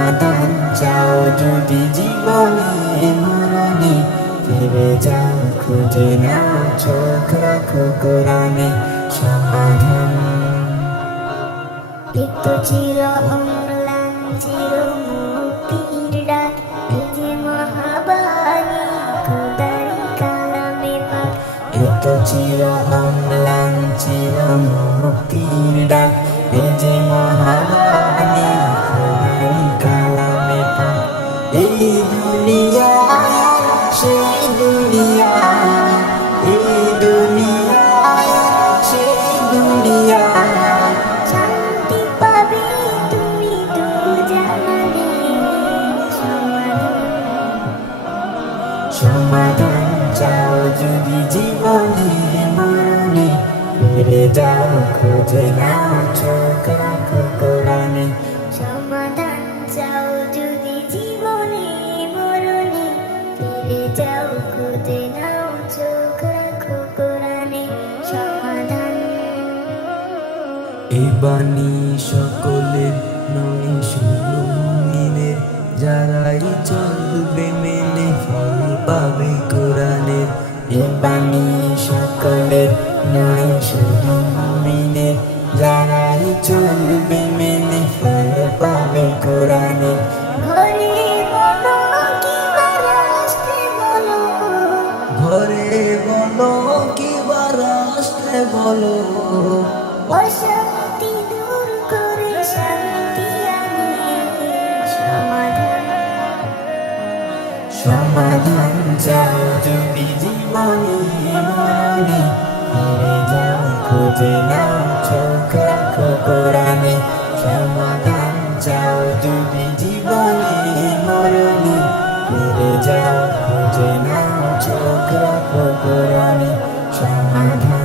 সমাধান চাও যদি জীবনে মরণে ফিরে যাও খুঁজে নাও চোখ রাখো কোরআনে সমাধান। লিপ্ত চির অম্লান চির মুক্তির ডাক যে মহাবাণী খোদারি কালামে পাক। এত চির অম্লান চির মুক্তির দুনিয়া, সেই দুনিয়া, এই দুনিয়া, সেই দুনিয়া। শান্তি পাবে তুমি দু জানালে সমাধান চাও যদি জীবনে মরণে ফিরে যাও, খুঁজে নাও চোখ যাও খুঁজে বাণী সকলের নয় শুধু মুমিনের যারাই চলবে মেনে ফল পাবে কোরআনের এই বাণী সকলের নয় শুধু মুমিনের যারাই চলবে মেনে ফল পাবে কোরআনের রাষ্ট্রে বলো অশান্তি দূর করে শান্তি সমাধান সমাধান চাও যদি জীবনে মরণে ফিরে যাও খুঁজে নাও চোখ রাখো কোরআনে। সমাধান চাও যদি জীবনে মরণে। ফিরে যাও খুঁজে নাও চোখ রাখো কোরআনে। সমাধান